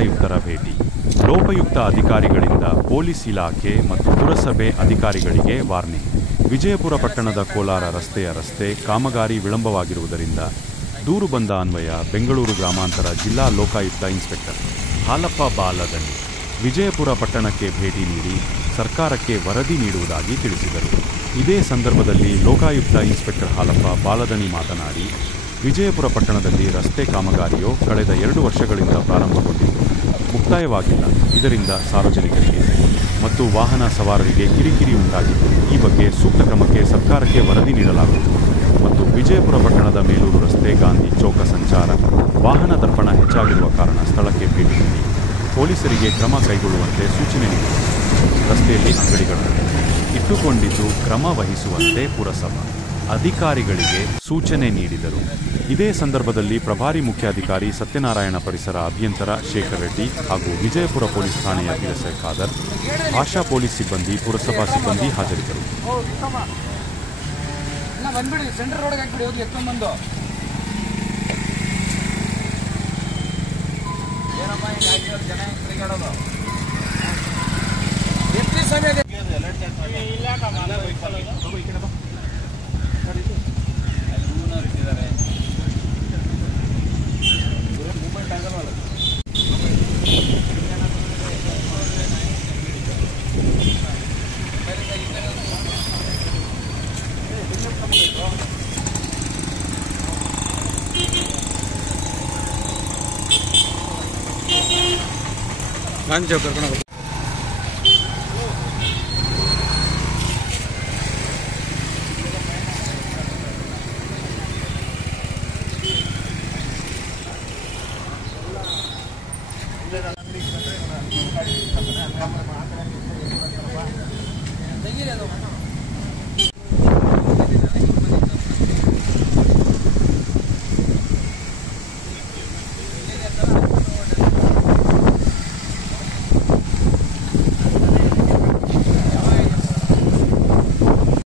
ಲೋಕಾಯುಕ್ತರ ಭೇಟಿ. ಲೋಕಾಯುಕ್ತ ಅಧಿಕಾರಿಗಳಿಂದ ಪೊಲೀಸ್ ಇಲಾಖೆ ಮತ್ತು ಪುರಸಭೆ ಅಧಿಕಾರಿಗಳಿಗೆ ವಾರ್ನಿಂಗ್. ವಿಜಯಪುರ ಪಟ್ಟಣದ ಕೋಲಾರ ರಸ್ತೆ ಕಾಮಗಾರಿ ವಿಳಂಬವಾಗಿರುವುದರಿಂದ ದೂರು ಬಂದ ಅನ್ವಯ ಬೆಂಗಳೂರು ಗ್ರಾಮಾಂತರ ಜಿಲ್ಲಾ ಲೋಕಾಯುಕ್ತ ಇನ್ಸ್ಪೆಕ್ಟರ್ ಹಾಲಪ್ಪ ಬಾಲದನಿ ವಿಜಯಪುರ ಪಟ್ಟಣಕ್ಕೆ ಭೇಟಿ ನೀಡಿ ಸರ್ಕಾರಕ್ಕೆ ವರದಿ ನೀಡುವುದಾಗಿ ತಿಳಿಸಿದರು. ಇದೇ ಸಂದರ್ಭದಲ್ಲಿ ಲೋಕಾಯುಕ್ತ ಇನ್ಸ್ಪೆಕ್ಟರ್ ಹಾಲಪ್ಪ ಬಾಲದನಿ ಮಾತನಾಡಿ, ವಿಜಯಪುರ ಪಟ್ಟಣದಲ್ಲಿ ರಸ್ತೆ ಕಾಮಗಾರಿಯು ಕಳೆದ 2 ವರ್ಷಗಳಿಂದ ಪ್ರಾರಂಭಗೊಂಡಿದ್ದು ಮುಕ್ತಾಯವಾಗಿಲ್ಲ. ಇದರಿಂದ ಸಾರ್ವಜನಿಕರಿಗೆ ಮತ್ತು ವಾಹನ ಸವಾರರಿಗೆ ಕಿರಿಕಿರಿ ಉಂಟಾಗಿದ್ದು, ಈ ಬಗ್ಗೆ ಸೂಕ್ತ ಕ್ರಮಕ್ಕೆ ಸರ್ಕಾರಕ್ಕೆ ವರದಿ ನೀಡಲಾಗುವುದು ಮತ್ತು ವಿಜಯಪುರ ಪಟ್ಟಣದ ಮೇಲೂರು ರಸ್ತೆ, ಗಾಂಧಿ ಚೌಕ ಸಂಚಾರ ವಾಹನ ದರ್ಪಣ ಹೆಚ್ಚಾಗಿರುವ ಕಾರಣ ಸ್ಥಳಕ್ಕೆ ಭೇಟಿ ನೀಡಿ ಪೊಲೀಸರಿಗೆ ಕ್ರಮ ಕೈಗೊಳ್ಳುವಂತೆ ಸೂಚನೆ ನೀಡಿದರು. ರಸ್ತೆಯಲ್ಲಿ ಅಂಗಡಿಗಳನ್ನು ಇಟ್ಟುಕೊಂಡಿದ್ದು ಕ್ರಮ ವಹಿಸುವಂತೆ ಪುರಸಭಾ ಅಧಿಕಾರಿಗಳಿಗೆ ಸೂಚನೆ ನೀಡಿದರು. ಇದೇ ಸಂದರ್ಭದಲ್ಲಿ ಪ್ರಭಾರಿ ಮುಖ್ಯಾಧಿಕಾರಿ ಸತ್ಯನಾರಾಯಣ, ಪರಿಸರ ಅಭಿಯಂತರ ಶೇಖರ್ ರೆಡ್ಡಿ ಹಾಗೂ ವಿಜಯಪುರ ಪೊಲೀಸ್ ಠಾಣೆಯ ಪಿಎಸ್ಐ ಖಾದರ್, ಆಶಾ ಪೊಲೀಸ್ ಸಿಬ್ಬಂದಿ, ಪುರಸಭಾ ಸಿಬ್ಬಂದಿ ಹಾಜರಿದ್ದರು. ಗಾಂಧಿ ಚೌಕ ಕರ್ಕೊಂಡು ತೆಗೀರಿ ಅದು.